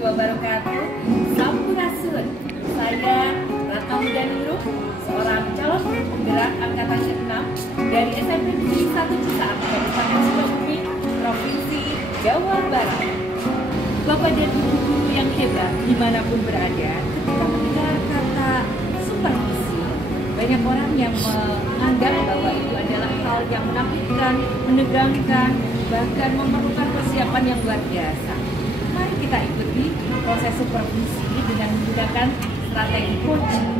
wabarakatuh. Sampurasun. Saya Ratna Mudanuruk, seorang calon penggerak angkatan ke-6 dari SMP Negeri 1 Cisaat, Kabupaten Sukabumi, Provinsi Jawa Barat. Bapak dan Ibu guru yang hebat dimanapun berada, ketika mendengar kata supervisi, banyak orang yang menganggap bahwa itu adalah hal yang menakutkan, menegangkan, bahkan memerlukan persiapan yang luar biasa. Mari kita ikuti proses supervisi dengan menggunakan strategi coaching,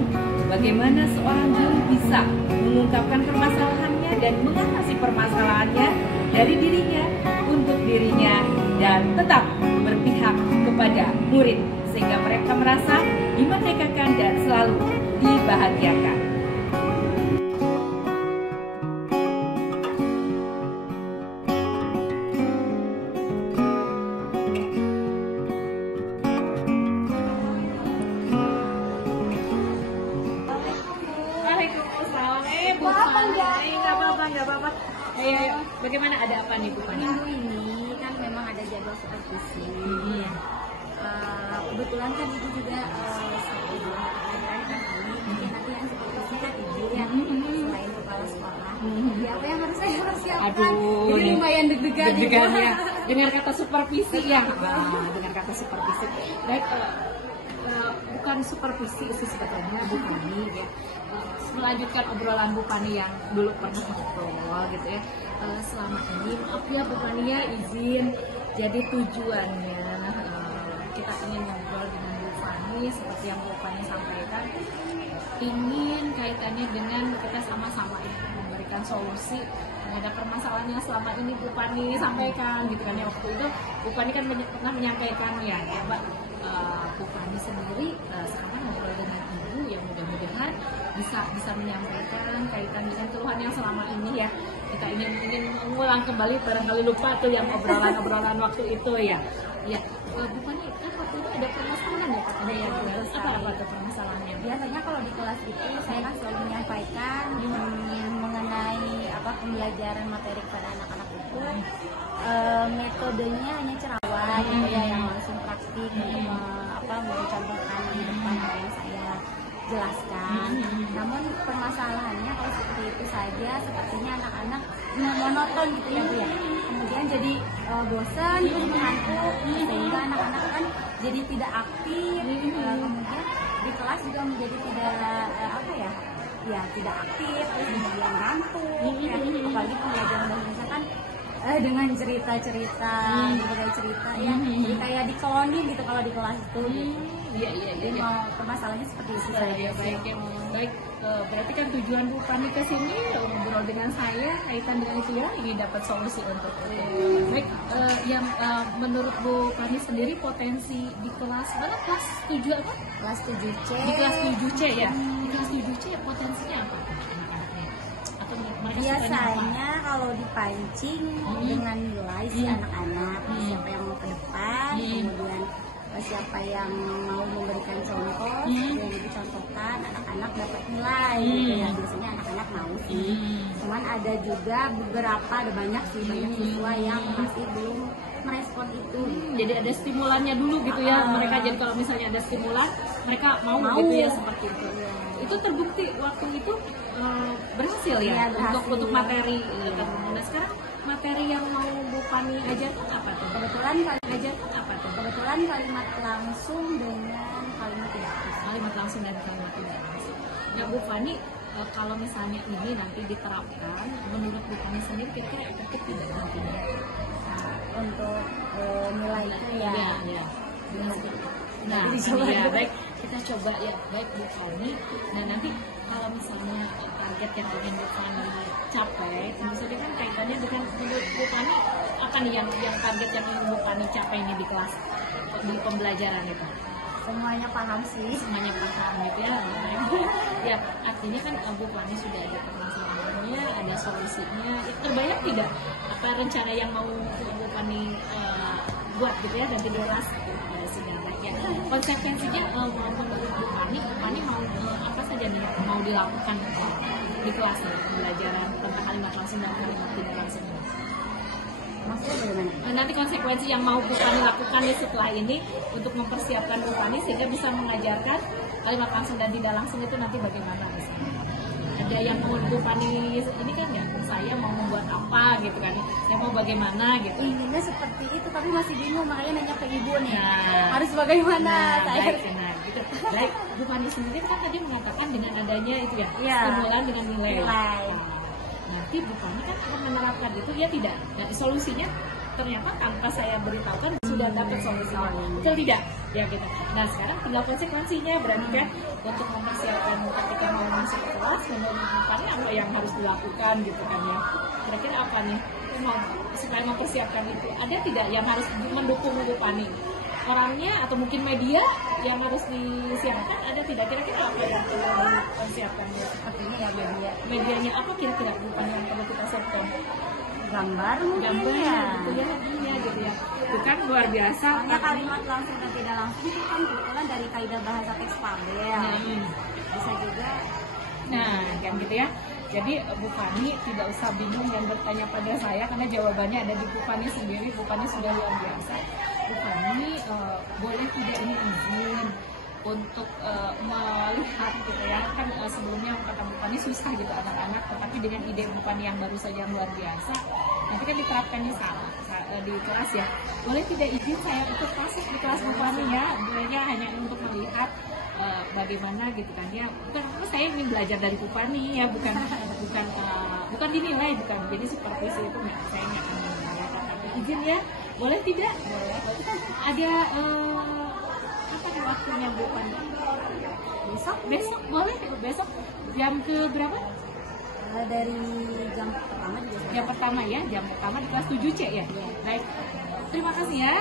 bagaimana seorang guru bisa mengungkapkan permasalahannya dan mengatasi permasalahannya dari dirinya, untuk dirinya, dan tetap berpihak kepada murid sehingga mereka merasa dimerdekakan dan selalu dibahagiakan. Nggak apa-apa. Bagaimana, ada apa nih Bu Fani? Minggu ini kan memang ada jadwal supervisi. Kebetulan kan Ibu juga satu dua hari kan ini mungkin nanti yang supervisi kan Ibu ya, selain kepala sekolah. Ya apa yang harus saya persiapkan? Aduh, jadi lumayan deg-degan ya. Dengar kata supervisi ya. Dengan kata supervisi. Baik, bukan supervisi itu sebetulnya Bu Fani ya. Melanjutkan obrolan Bu Fani yang dulu pernah ngobrol gitu ya. Selama ini maaf ya Bu Fani ya, izin. Jadi tujuannya kita ingin ngobrol dengan Bu Fani seperti yang Bu Fani sampaikan, ingin kaitannya dengan kita sama-sama memberikan solusi terhadap permasalahan yang selama ini Bu Fani sampaikan gitu kan ya. Waktu itu Bu Fani kan pernah menyampaikan ya Mbak, Bu Fani sendiri sekarang ngobrol dengan Ibu yang mudah-mudahan bisa menyampaikan kaitan dengan keluhan yang selama ini ya. Kita ingin mengulang kembali, barangkali lupa tuh yang obrolan waktu itu ya. Ya, Bu Fani kan waktu itu ada permasalahan ya, ada yang apa tuh permasalahannya? Biasanya kalau di kelas itu saya kan selalu menyampaikan mengenai pembelajaran materi kepada anak-anak itu metodenya hanya ceramah gitu ya, yang langsung praktik mencontohkan di depan yang saya jelaskan. Namun permasalahannya kalau seperti itu saja sepertinya anak-anak monoton gitu ya Bu ya. Kemudian jadi bosan, terus mengantuk, sehingga anak-anak kan jadi tidak aktif. Kemudian di kelas juga menjadi tidak aktif, terus kemudian ngantuk ya. Apalagi pembelajaran bahasa Indonesia kan dengan cerita-cerita ya, jadi kayak diklonin gitu kalau di kelas itu. Jadi mau permasalahannya seperti itu saja. Baik, berarti kan tujuan Bu Fani ke sini ngobrol dengan saya kaitan dengan itu ya, ingin dapat solusi untuk itu. Baik, yang menurut Bu Fani sendiri potensi di kelas mana, kelas 7 apa? Kelas 7C. Di kelas 7C ya. Di kelas 7C potensinya apa? Biasanya kalau dipancing dengan nilai si anak-anak, siapa yang mau ke depan, kemudian siapa yang mau memberikan contoh, yang dicontohkan, anak-anak dapat nilai gitu ya. Biasanya anak-anak mau sih. Cuman ada juga beberapa, ada banyak siswa yang masih belum merespon itu. Jadi ada stimulannya dulu gitu ya. Mereka jadi kalau misalnya ada stimulan, mereka mau gitu ya, seperti itu. Itu terbukti waktu itu berhasil ya, untuk materi. Nah sekarang materi yang mau Bu Fani ajarkan apa tuh? Kebetulan kalimat langsung dengan kalimat tidak langsung. Kalimat langsung dan kalimat tidak langsung. Nah Bu Fani, kalau misalnya ini nanti diterapkan, menurut Bu Fani sendiri kira-kira efektif tidak nantinya? Untuk nilai itu ya. Nah, ya baik, kita coba ya, baik Bu Fani. Nah nanti kalau misalnya target yang ingin Bu Fani capai, tentu saja kan kaitannya dengan menurut Bu Fani akan yang target yang ingin Bu Fani capai ini di kelas, di pembelajaran itu. Semuanya paham sih. Semuanya paham gitu ya. Ya artinya kan Bu Fani sudah ada permasalahannya, ada solusinya. Terbayang tidak apa rencana yang mau Bu Fani buat gitu ya, dan dibahas sudah ya. Konsekuensinya menurut Bu Fani mau apa saja nih mau dilakukan di kelas pembelajaran tentang kalimat langsung dan kalimat tidak langsung. Maksudnya bagaimana? Nanti konsekuensi yang mau Bu Fani lakukan di setelah ini untuk mempersiapkan Bu Fani sehingga bisa mengajarkan kalimat langsung dan tidak langsung itu nanti bagaimana misalnya. Ada yang mau Bu Fani ini kan ya, saya mau membuat apa gitu kan, saya mau bagaimana gitu. Intinya seperti itu, tapi masih bingung, makanya nanya ke ibu nih. Nah, Harus bagaimana? Saya baik, nah, gitu. Baik, Bu Fani sendiri kan tadi mengatakan dengan adanya itu ya, Iya. stimulan dengan nilai. Nilai. Nah, nanti Bu Fani kan akan menerapkan itu ya tidak. Nah, solusinya ternyata tanpa saya beritahukan sudah dapat solusinya. Betul tidak? Ya gitu. Nah, sekarang tinggal konsekuensinya berarti kan untuk mempersiapkan ketika mau masuk ke kelas, menurut Bu Fani apa yang harus dilakukan gitu kan ya. Kira-kira apa nih? Supaya mempersiapkan itu, ada tidak yang harus mendukung Bu Fani? Orangnya atau mungkin media yang harus disiapkan, ada tidak? Kira-kira apa yang perlu dipersiapkan? sepertinya ya media Medianya apa kira-kira Bu Fani yang perlu kita siapkan? gambar mungkin Gambar ya. gitu ya, iya gitu ya. Itu kan luar biasa. Soalnya kalimat langsung dan tidak langsung itu kan kebetulan dari kaidah bahasa teks fabel. Bisa juga. Nah, kan gitu ya. Jadi Bu Fani tidak usah bingung dan bertanya pada saya karena jawabannya ada di Bu Fani sendiri. Bu Fani sudah luar biasa. Bu Fani boleh tidak ini izin untuk melihat gitu ya, kan sebelumnya kata Bu Fani susah gitu anak-anak, tetapi dengan ide Bu Fani yang baru saja luar biasa, nanti kan diterapkan di sana di kelas ya. Boleh tidak izin saya ikut masuk di kelas Bu Fani ya, bolehnya hanya untuk melihat bagaimana gitu kan ya, bukan saya ingin belajar dari Bu Fani ya, bukan dinilai, bukan jadi supervisi itu nggak, saya nggak ingin mengatakan izin ya, boleh tidak? Boleh. Ada apa nih waktunya Bu Fani? Besok boleh, besok jam ke berapa? Dari jam pertama juga saya. Jam pertama ya, jam pertama di kelas 7C ya. Baik, terima kasih ya.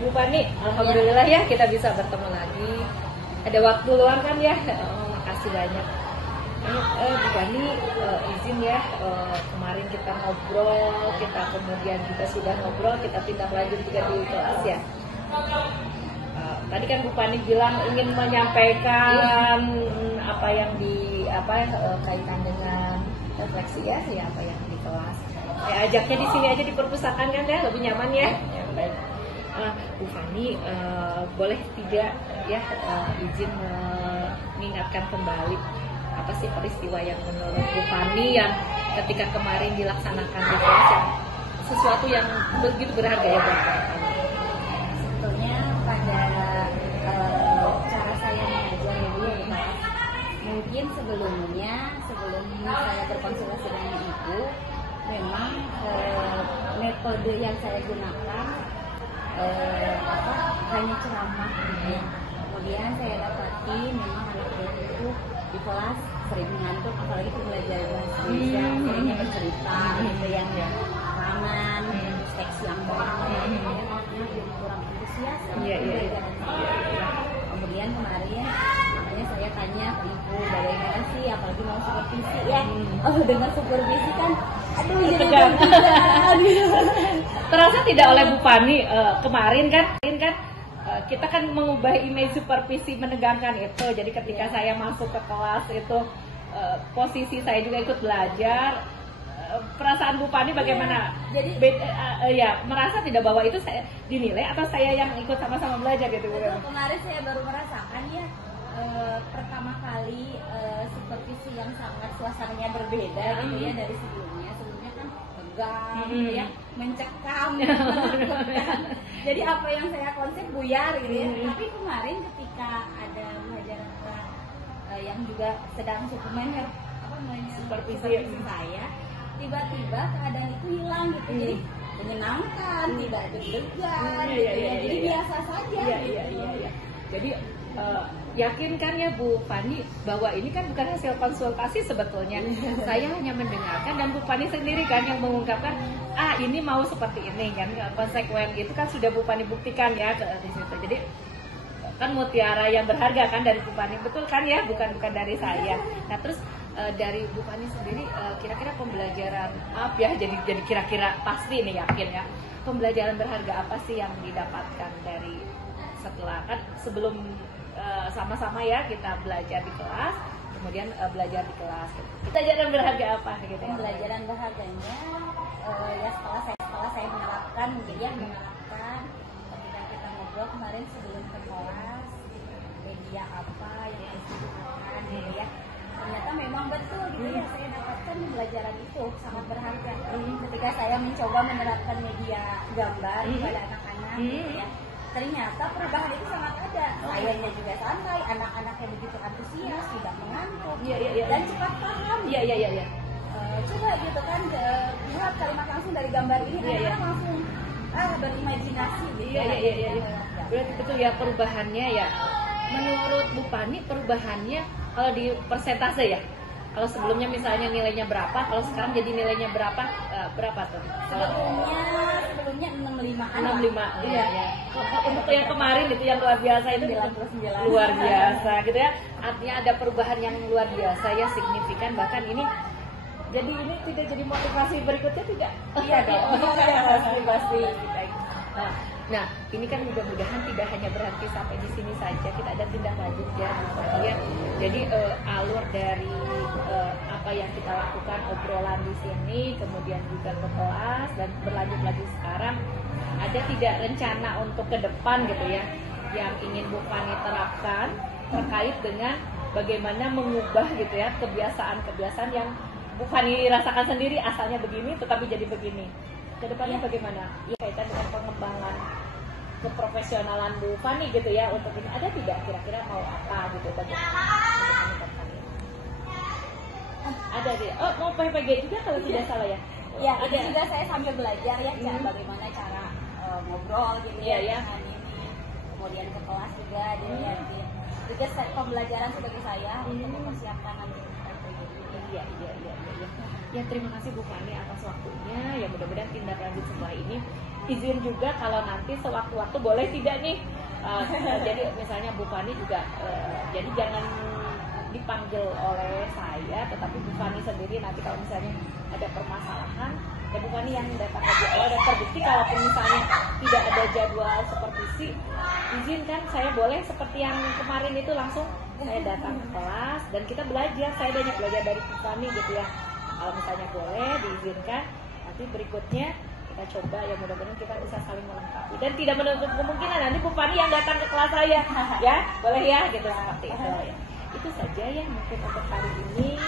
Bu Fani, alhamdulillah ya kita bisa bertemu lagi. Ada waktu luang kan ya, makasih banyak. Bu Fani izin ya, kemarin kita ngobrol, kita kemudian kita sudah ngobrol, kita tindak lanjut juga di kelas ya. Tadi kan Bu Fani bilang ingin menyampaikan apa yang kaitan dengan refleksi ya, apa yang di kelas. Saya ajaknya di sini aja di perpustakaan kan ya, lebih nyaman ya. Ya baik. Bu Fani boleh tidak ya izin mengingatkan kembali apa sih peristiwa yang menurut Bu Fani yang ketika kemarin dilaksanakan di kelas yang sesuatu yang begitu berharga ya buat kami. Sebetulnya pada cara saya mengajar ya Bu, mungkin sebelum saya berkonsultasi dengan Ibu, memang metode yang saya gunakan hanya ceramah gitu ya. Kemudian saya dapati memang anak-anak itu di kelas sering ngantuk, apalagi pembelajaran bahasa Indonesia, seringnya bercerita gitu ya, karangan, teks yang kemudian anak-anak jadi kurang antusias Kemudian kemarin makanya saya tanya ke Ibu, bagaimana sih apalagi mau supervisi ya. Dengan supervisi kan jadi tegang. Terasa tidak oleh Bu Fani kemarin kan kita kan mengubah image supervisi menegangkan itu. Jadi ketika saya masuk ke kelas itu posisi saya juga ikut belajar, perasaan Bu Fani bagaimana? Jadi Ya merasa tidak bahwa itu saya dinilai atau saya yang ikut sama-sama belajar gitu Bu? kemarin saya baru merasakan ya, pertama kali supervisi yang sangat suasananya berbeda gitu ya dari sebelumnya. Sebelumnya kan tegang gitu ya, mencekam, menakutkan. Jadi apa yang saya konsep buyar gitu ya. Tapi kemarin ketika ada pelajaran yang juga sedang supervisi saya, tiba-tiba keadaan itu hilang gitu. Jadi menyenangkan, tidak deg-degan gitu ya. Jadi biasa saja gitu. Jadi yakinkan ya Bu Fani bahwa ini kan bukan hasil konsultasi sebetulnya. Saya hanya mendengarkan dan Bu Fani sendiri kan yang mengungkapkan, ini mau seperti ini kan, konsekuen itu kan sudah Bu Fani buktikan ya di situ. Jadi kan mutiara yang berharga kan dari Bu Fani, betul kan ya, bukan dari saya. Nah terus dari Bu Fani sendiri kira-kira pembelajaran apa ya, jadi kira-kira pasti nih yakin ya, pembelajaran berharga apa sih yang didapatkan dari setelah kan sebelum sama-sama ya kita belajar di kelas, kemudian belajar di kelas. Pelajaran berharga apa gitu? Pembelajaran berharganya ya setelah saya menerapkan gitu ya, menerapkan ketika kita ngobrol kemarin sebelum ke kelas, media apa yang harus digunakan gitu ya. Ternyata memang betul gitu ya, saya dapatkan pembelajaran itu sangat berharga. Ketika saya mencoba menerapkan media gambar kepada anak-anak gitu ya, ternyata perubahan itu sangat ada. Sayanya juga santai, anak-anaknya begitu antusias, tidak mengantuk, dan cepat paham. Coba gitu kan, lihat kalimat langsung dari gambar ini, anak-anak langsung berimajinasi gitu. Berarti betul ya perubahannya ya. Menurut Bu Fani perubahannya kalau di persentase ya. Kalau sebelumnya misalnya nilainya berapa, kalau sekarang jadi nilainya berapa tuh? Sebelumnya 65. Iya. Untuk yang kemarin itu yang luar biasa itu 99. Luar biasa gitu ya. Artinya ada perubahan yang luar biasa ya, signifikan, bahkan ini jadi ini tidak jadi motivasi berikutnya tidak? Iya dong. Pasti. Nah, ini kan mudah-mudahan tidak hanya berhenti sampai di sini saja, kita ada tindak lanjut ya, ya. Jadi alur dari apa yang kita lakukan, obrolan di sini, kemudian juga ke kelas dan berlanjut lagi sekarang, ada tidak rencana untuk ke depan gitu ya, yang ingin Bu Fani terapkan terkait dengan bagaimana mengubah gitu ya kebiasaan-kebiasaan yang Bu Fani rasakan sendiri asalnya begini tetapi jadi begini. Kedepannya bagaimana? Ya, kaitan dengan pengembangan keprofesionalan Bu Fani gitu ya untuk ini, ada tidak kira-kira mau apa gitu bagaimana? Ada deh. Oh, mau PPG juga kalau tidak salah ya? Ya, ada juga saya sambil belajar ya bagaimana cara ngobrol gitu ya dengan ini. Kemudian ke kelas juga dilihatin. Juga pembelajaran sebagai saya untuk mempersiapkan nanti PPG ini. Iya. Ya terima kasih Bu Fani atas waktunya. Ya mudah-mudahan tindak lanjut setelah ini. Izin juga kalau nanti sewaktu-waktu boleh tidak nih. Jadi misalnya Bu Fani juga jadi jangan dipanggil oleh saya, tetapi Bu Fani sendiri nanti kalau misalnya ada permasalahan, ya Bu Fani yang datang lebih awal dan terbukti kalaupun misalnya tidak ada jadwal supervisi, izinkan saya boleh seperti yang kemarin itu langsung saya datang ke kelas dan kita belajar. Saya banyak belajar dari Bu Fani gitu ya. Kalau misalnya boleh diizinkan, nanti berikutnya kita coba ya, mudah-mudahan kita bisa saling melengkapi dan tidak menutup kemungkinan nanti Bu Fani yang datang ke kelas saya ya, boleh ya gitu seperti itu ya. Itu saja ya mungkin untuk hari ini.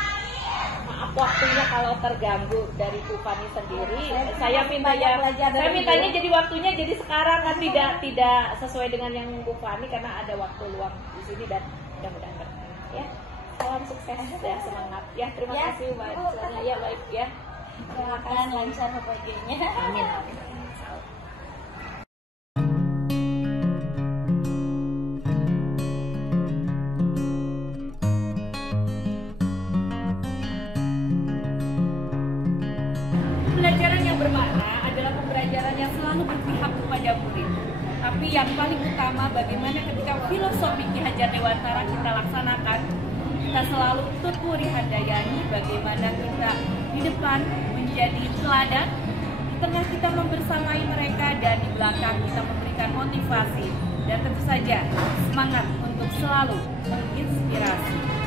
Maaf waktunya kalau terganggu dari Bu Fani sendiri. Saya mintanya jadi waktunya jadi sekarang kan tidak sesuai dengan yang Bu Fani karena ada waktu luang di sini dan mudah-mudahan berkah ya. Salam sukses ya, semangat ya. Terima kasih Mbak. Ya baik ya. Doakan lancar PPG-nya. Amin. Pembelajaran yang bermakna adalah pembelajaran yang selalu berpihak kepada murid. Tapi yang paling utama bagaimana ketika filosofi Ki Hajar Dewantara kita laksanakan, kita selalu tuturi handayani bagaimana kita di depan menjadi teladan, di tengah kita membersamai mereka dan di belakang kita memberikan motivasi dan tentu saja semangat untuk selalu menginspirasi.